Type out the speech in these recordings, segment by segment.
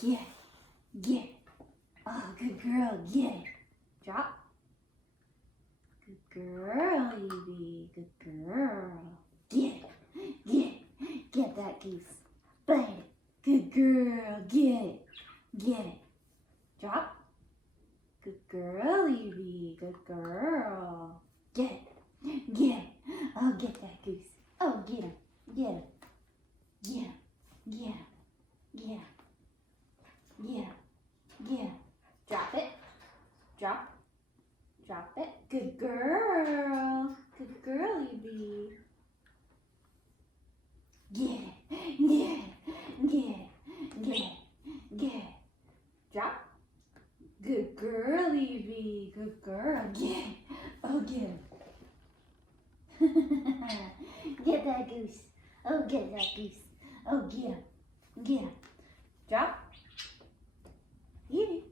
Get it. Get it. Oh, good girl. Get it. Drop. Good girl, Evie. Good girl. Get it. Get it. Get that goose. Bite it. Good girl. Get it. Get it. Drop. Good girl, Evie. Good girl. Get it. Get it. Oh, get that goose. Oh, get him. Get him. Get him. Get him. Get him. Get him. Get him. Drop it. Drop. Drop it. Good girl. Good girl, Evie. Get it. Get it. Get it. Get it. Get it. Drop. Good girl, Evie. Good girl. Get it. Oh, get him. Get that goose. Oh, get that goose. Oh, get him. Get him. Drop. Evie.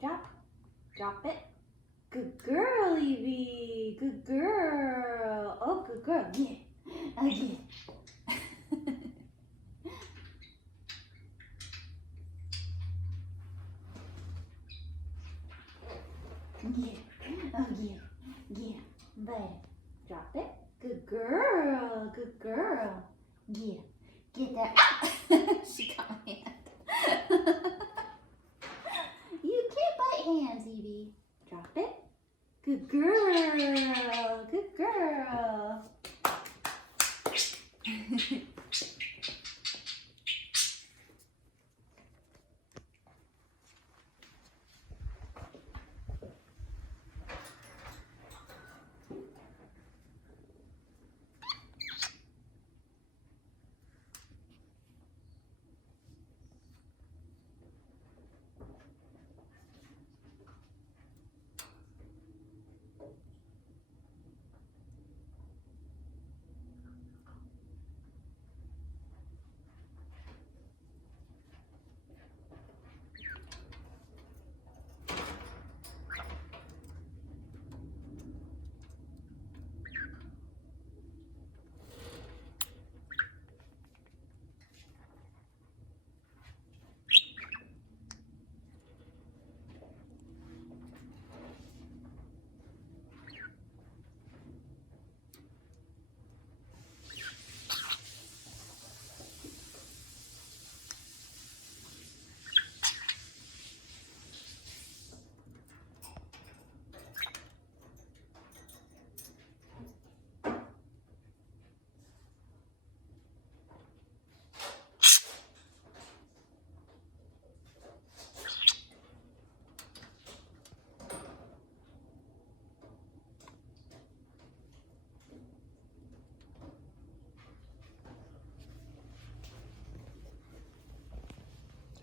Drop. Drop it. Good girl, Evie. Good girl. Oh, good girl. Get it. Oh, get it. Get it. Oh, get it. Get it. Bite it. Drop it. Good girl. Good girl. Get it. Get that. She got my hand. You can't bite hands, Evie. Drop it. Good girl. Good girl.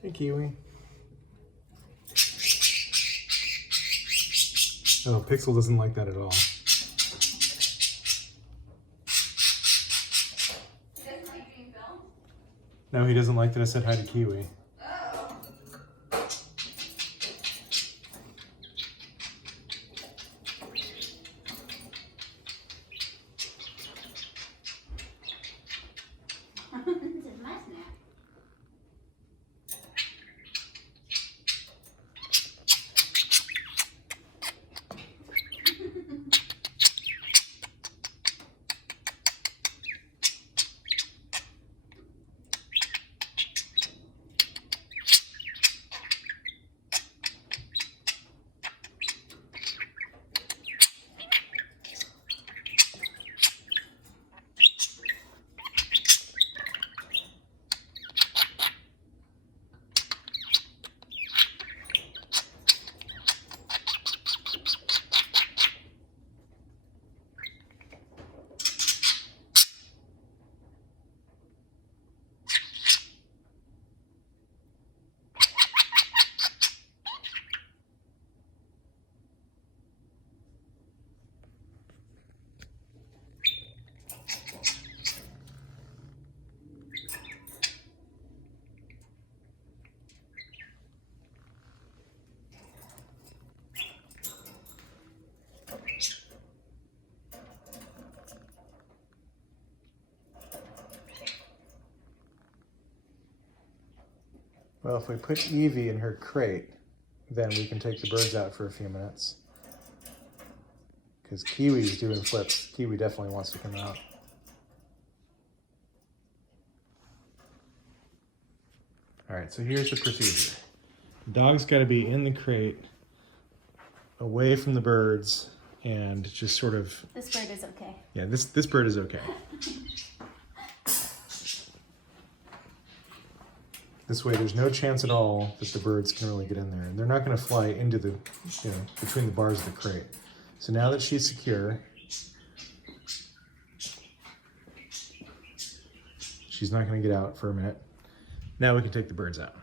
Hey, Kiwi. Oh, Pixel doesn't like that at all. He doesn't like being filmed? No, he doesn't like that I said hi to Kiwi. Oh. This is my snack. Well, if we put Evie in her crate, then we can take the birds out for a few minutes. Because Kiwi's doing flips. Kiwi definitely wants to come out. Alright, so here's the procedure. The dog's got to be in the crate, away from the birds, and just sort of... This bird is okay. Yeah, this bird is okay. This way there's no chance at all that the birds can really get in there. And they're not going to fly into the, between the bars of the crate. So now that she's secure, she's not going to get out for a minute. Now we can take the birds out.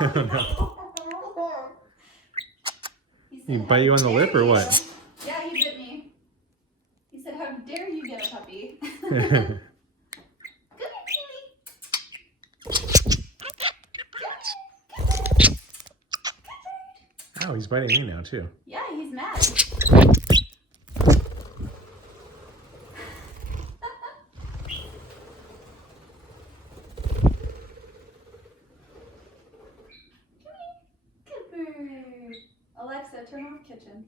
Oh, no. He bite you on the lip or what? Yeah, he bit me. He said, "How dare you get a puppy?" Oh, he's biting me now too. Yeah, he's mad. Good bird. Alexa, turn off kitchen.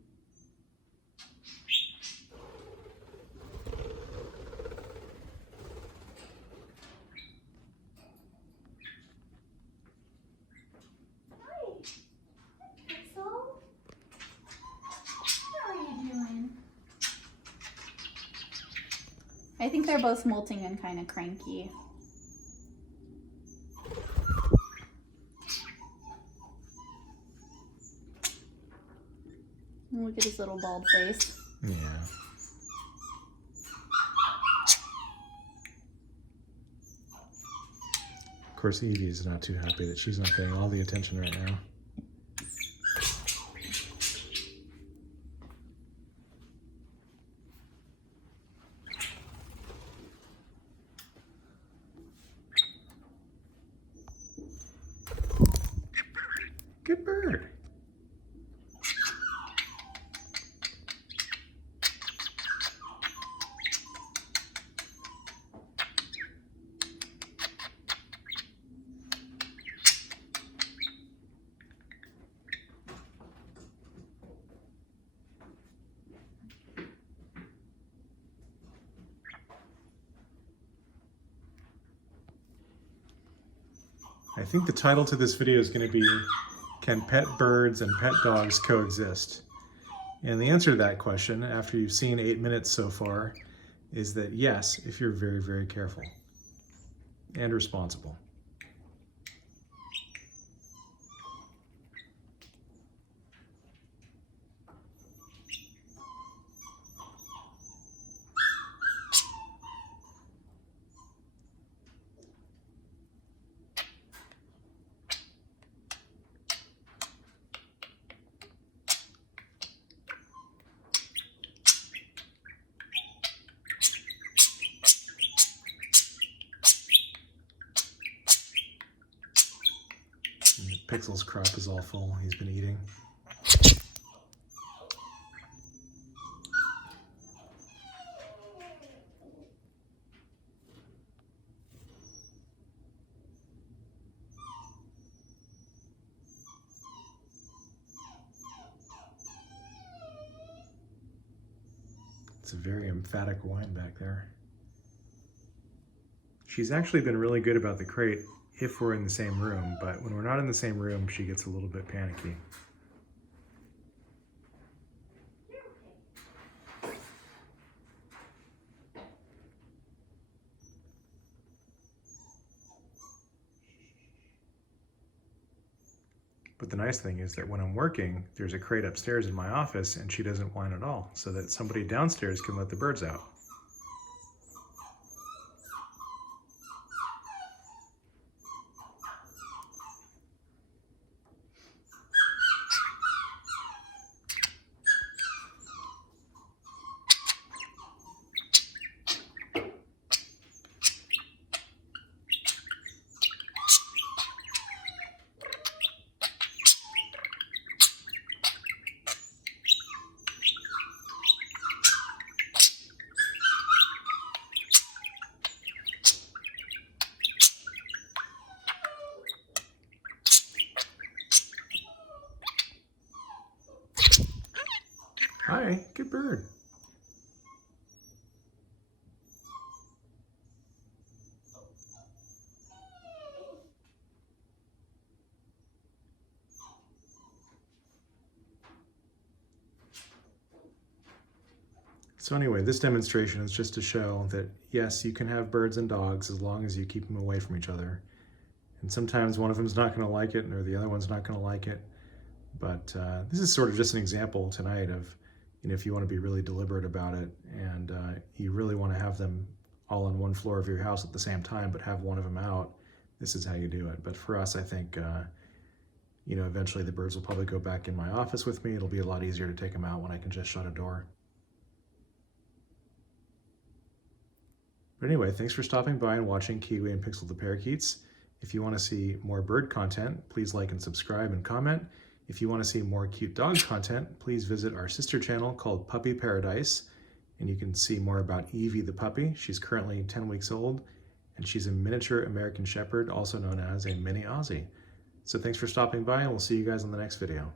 Hi. Pixel. How are you doing? I think they're both molting and kind of cranky. Look at his little bald face. Yeah. Of course, Evie is not too happy that she's not getting all the attention right now. Good bird. I think the title to this video is going to be, Can Pet Birds and Pet Dogs Coexist? And the answer to that question, after you've seen 8 minutes so far, is that yes, if you're very, very careful and responsible. Pixel's crop is all full. He's been eating. It's a very emphatic whine back there. She's actually been really good about the crate if we're in the same room, but when we're not in the same room, she gets a little bit panicky. But the nice thing is that when I'm working, there's a crate upstairs in my office and she doesn't whine at all, so that somebody downstairs can let the birds out. Hi, good bird. So anyway, this demonstration is just to show that yes, you can have birds and dogs as long as you keep them away from each other. And sometimes one of them's not going to like it, or the other one's not going to like it. But this is sort of just an example tonight of, if you want to be really deliberate about it, and you really want to have them all on one floor of your house at the same time, but have one of them out, this is how you do it. But for us, I think, eventually the birds will probably go back in my office with me. It'll be a lot easier to take them out when I can just shut a door. But anyway, thanks for stopping by and watching Kiwi and Pixel the Parakeets. If you want to see more bird content, please like and subscribe and comment. If you want to see more cute dog content, please visit our sister channel called Puppy Paradise, and you can see more about Evie the puppy. She's currently 10 weeks old, and she's a miniature American Shepherd, also known as a mini Aussie. So thanks for stopping by, and we'll see you guys in the next video.